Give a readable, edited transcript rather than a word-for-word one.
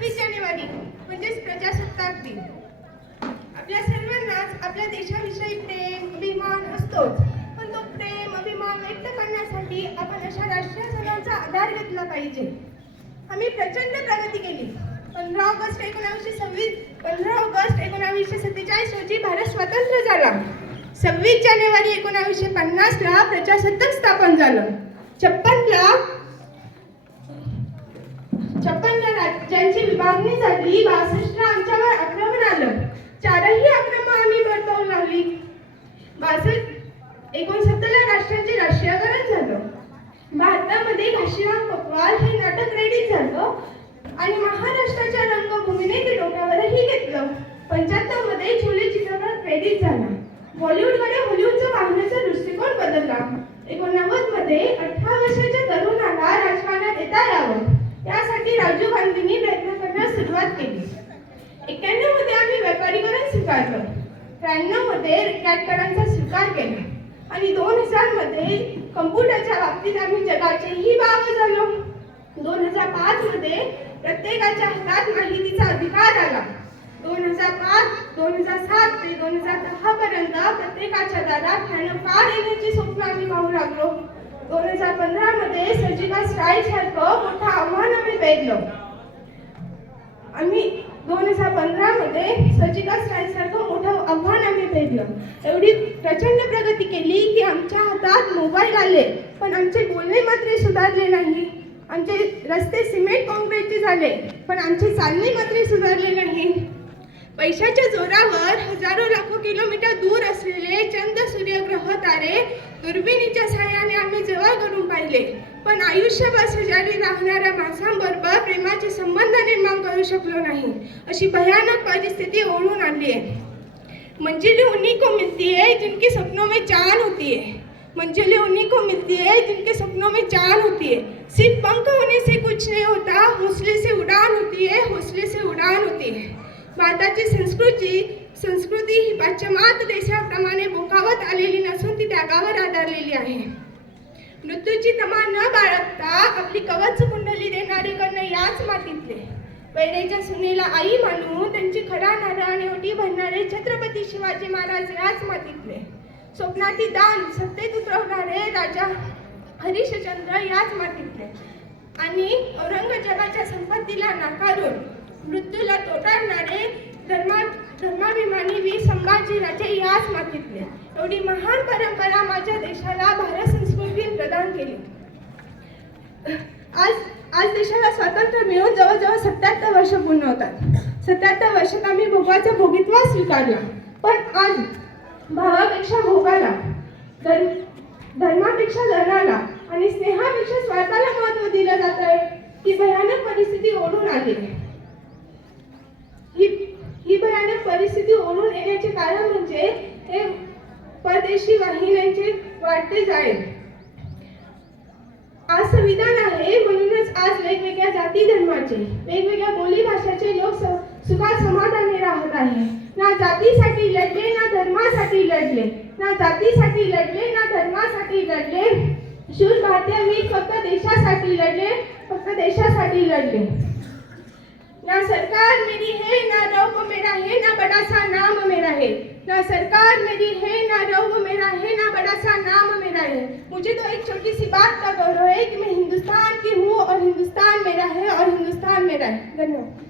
26 जानेवारी म्हणजेच प्रजासत्ताक दिन. आपल्या सर्वांनाच आपल्या देशाविषयी प्रेम अभिमान असतोच, पण तो प्रेम अभिमान व्यक्त करण्यासाठी आपण अशा राष्ट्रीय सणांचा आधार घेतला पाहिजे. आम्ही प्रचंड प्रगती केली. 15 ऑगस्ट 1947 रोजी भारत स्वतंत्र झाला. 26 जानेवारी 1950 ला प्रजासत्ताक स्थापन झालं. 56 राज्यांची विभागणी झाली. 62 ला आमच्यावर आक्रमण आलं. 4ही आक्रमण आम्ही परतवून लावली. 69 राष्ट्रांचे राष्ट्रीयकरण झालं. भारतामध्ये घाशीराम कोतवाल हे नाटक रेडी झालं आणि महाराष्ट्राच्या रंगभूमीने ते डोक्यावरही घेतलं. 75 मध्ये छोले चित्रपट रेडी झाला. बॉलिवूडकडे हॉलिवूडचा पाहण्याचा दृष्टिकोन बदलला. 89 मध्ये 18 वर्षाच्या तरुणाला राजकारणात येता यावं यासाठी राजीव गांधींनी प्रयत्न करण्यास सुरुवात केली. 91 मध्ये आम्ही व्यापारीकरण स्वीकारलं. 93 मध्ये रॅटकरांचा स्वीकार केला आणि 2000 मध्ये कम्प्युटरच्या बाबतीत आम्ही जगाचेही बाबा झालो. 2005 मध्ये प्रत्येकाच्या हातात माहितीचा अधिकार आला. 2007 ते 2010 पर्यंत प्रत्येकाच्या दारात हँडपंप येण्याची स्वप्न आम्ही पाहू लागलो. 2015 मध्ये सर्जिकल स्ट्राईक सारखं मोठं आव्हान आम्ही पेललं. 2015 मध्ये सर्जिकल स्ट्राईक सारखं मोठं आव्हान आम्ही पेललं. एवढी प्रचंड प्रगती केली की आमच्या हातात मोबाईल आले, पण आमचे बोलणे मात्र सुधारले नाही. आमचे रस्ते सिमेंट काँक्रीटचे झाले, पण आमचे चालणे मात्र सुधारले नाही. पैशाच्या जोरावर हजारो लाखो किलोमीटर दूर असलेले चंद्र, सूर्यग्रह, तारे दुर्बिणीच्या सहाय्याने आम्ही जवळ करून पाहिले, पण आयुष्यभर शेजारी राहणाऱ्या माणसांबरोबर प्रेमाचे संबंध निर्माण करू शकलो नाही. अशी भयानक परिस्थिती ओढून आणली आहे. मंजिलें उन्हीं को मिलती है जिनके सपनों में चांद होती है. मंजिलें उन्हीं को मिलती है जिनके सपनों में चांद होती है. सिर्फ पंख होने से कुछ नहीं होता, हौसले से उड़ान होती है, हौसले से उड़ान होती है. भारताची संस्कृती ही पाश्चिमात्य देशाप्रमाणे बोकावत आलेली नसून ती त्यागावर आधारलेली आहे. मृत्यूची तमा न बाळगता आपली कवच कुंडली देणारे कर्ण याच मातीतले. पैरेच्या सुनेला आई मानून त्यांची खडा नारळाने ओटी भरणारे छत्रपती शिवाजी महाराज याच मातीतले. स्वप्नातील दान सत्तेत उतरवणारे राजा हरिश्चंद्र याच मातीतले. आणि औरंगजेबाच्या संपत्तीला नाकारून मृत्यूला तोटाडणारे धर्माभिमानी वीर संभाजी राजे याच मातीतले. एवढी महान परंपरा माझ्या देशाला भारत संस्कृतीने प्रदान केली. आज देशाला स्वातंत्र्य मिळून जवळजवळ 77 वर्ष पूर्ण होतात. 77 वर्षात आम्ही भोगाचा भोगित्वा स्वीकारला, पण आज भावापेक्षा भोगाला, धर्मापेक्षा धनाला आणि स्नेहापेक्षा स्वार्थाला महत्त्व दिलं जात आहे. ही भयानक परिस्थिती ओढून आली. ही भयानक परिस्थिती ओढून येण्याचे कारण म्हणजे हे परदेशी वाहिन्यांचे वाढते जाळे. आज संविधान आहे म्हणूनच आज वेगवेगळ्या जाती धर्माचे, वेगवेगळ्या बोली भाषेचे लोक सुखात समाधानी राहत आहे. ना जातीसाठी लढले, ना धर्मासाठी लढले, ना जातीसाठी लढले, ना धर्मासाठी लढले. शूर भारतीय वीर फक्त देशासाठी लढले, फक्त देशासाठी लढले. ना सरकार मेरी है, ना रौब मेरा है, ना बड़ा सा नाम मेरा है. ना सरकार मेरी है, ना रौब मेरा है, ना बड़ा सा नाम मेरा है. मुझे तो एक छोटी सी बात का गौरव है कि मैं हिंदुस्तान की हूँ और हिंदुस्तान मेरा है और हिंदुस्तान मेरा है. धन्यवाद.